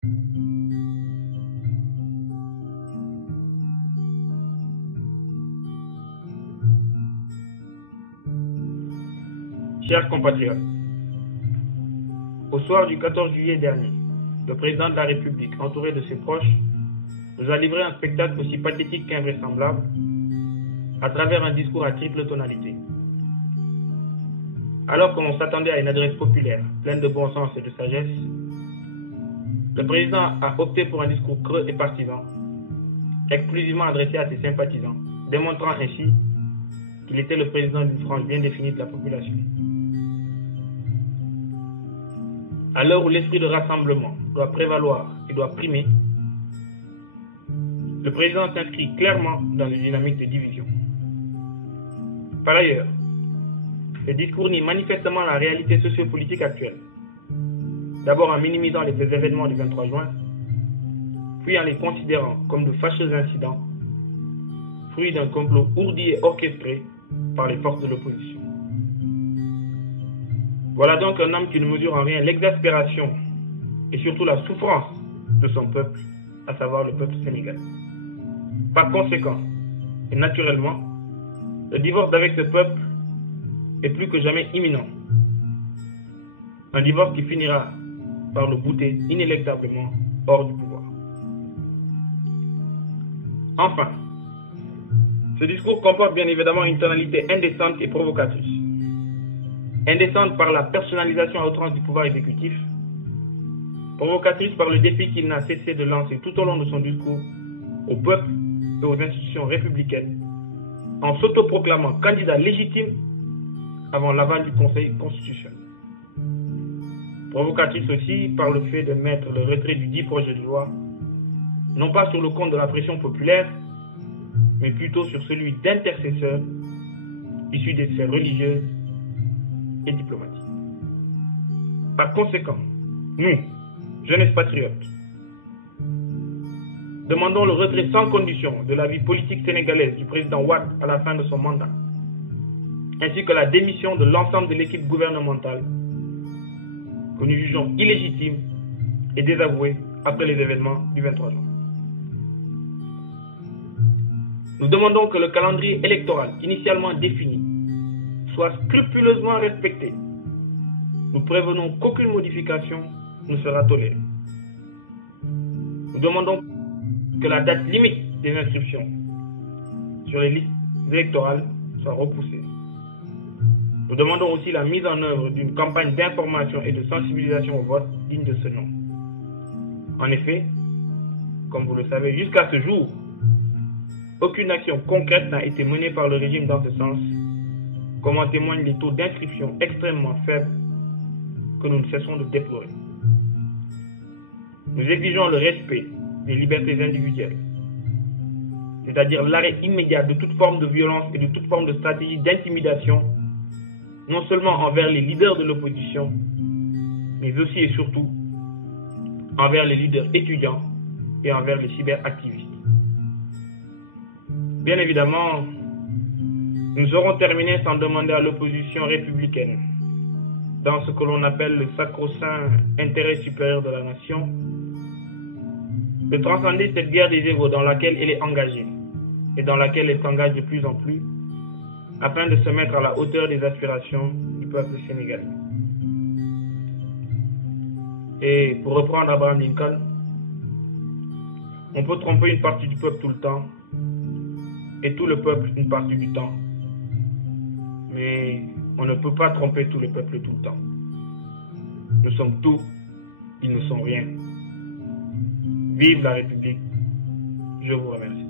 Chers compatriotes, au soir du 14 juillet dernier, le président de la République, entouré de ses proches, nous a livré un spectacle aussi pathétique qu'invraisemblable à travers un discours à triple tonalité. Alors que l'on s'attendait à une adresse populaire, pleine de bon sens et de sagesse, le président a opté pour un discours creux et partisan, exclusivement adressé à ses sympathisants, démontrant ainsi qu'il était le président d'une frange bien définie de la population. À l'heure où l'esprit de rassemblement doit prévaloir et doit primer, le président s'inscrit clairement dans une dynamique de division. Par ailleurs, ce discours nie manifestement la réalité sociopolitique actuelle. D'abord en minimisant les événements du 23 juin, puis en les considérant comme de fâcheux incidents, fruits d'un complot ourdi et orchestré par les forces de l'opposition. Voilà donc un homme qui ne mesure en rien l'exaspération et surtout la souffrance de son peuple, à savoir le peuple sénégalais. Par conséquent, et naturellement, le divorce avec ce peuple est plus que jamais imminent. Un divorce qui finira par le bouter inéluctablement hors du pouvoir. Enfin, ce discours comporte bien évidemment une tonalité indécente et provocatrice. Indécente par la personnalisation à outrance du pouvoir exécutif, provocatrice par le défi qu'il n'a cessé de lancer tout au long de son discours au peuple et aux institutions républicaines, en s'autoproclamant candidat légitime avant l'aval du Conseil constitutionnel. Provocatrice aussi par le fait de mettre le retrait du dit projet de loi, non pas sur le compte de la pression populaire, mais plutôt sur celui d'intercesseurs issus des sphères religieuses et diplomatiques. Par conséquent, nous, jeunesse patriote, demandons le retrait sans condition de la vie politique sénégalaise du président Wade à la fin de son mandat, ainsi que la démission de l'ensemble de l'équipe gouvernementale que nous jugeons illégitime et désavouée après les événements du 23 juin. Nous demandons que le calendrier électoral initialement défini soit scrupuleusement respecté. Nous prévenons qu'aucune modification ne sera tolérée. Nous demandons que la date limite des inscriptions sur les listes électorales soit repoussée. Nous demandons aussi la mise en œuvre d'une campagne d'information et de sensibilisation au vote digne de ce nom. En effet, comme vous le savez, jusqu'à ce jour, aucune action concrète n'a été menée par le régime dans ce sens, comme en témoignent les taux d'inscription extrêmement faibles que nous ne cessons de déplorer. Nous exigeons le respect des libertés individuelles, c'est-à-dire l'arrêt immédiat de toute forme de violence et de toute forme de stratégie d'intimidation, non seulement envers les leaders de l'opposition, mais aussi et surtout envers les leaders étudiants et envers les cyberactivistes. Bien évidemment, nous aurons terminé sans demander à l'opposition républicaine, dans ce que l'on appelle le sacro-saint intérêt supérieur de la nation, de transcender cette guerre des égos dans laquelle elle est engagée et dans laquelle elle s'engage de plus en plus, afin de se mettre à la hauteur des aspirations du peuple sénégalais. Et pour reprendre Abraham Lincoln, on peut tromper une partie du peuple tout le temps, et tout le peuple une partie du temps. Mais on ne peut pas tromper tout le peuple tout le temps. Nous sommes tout, ils ne sont rien. Vive la République. Je vous remercie.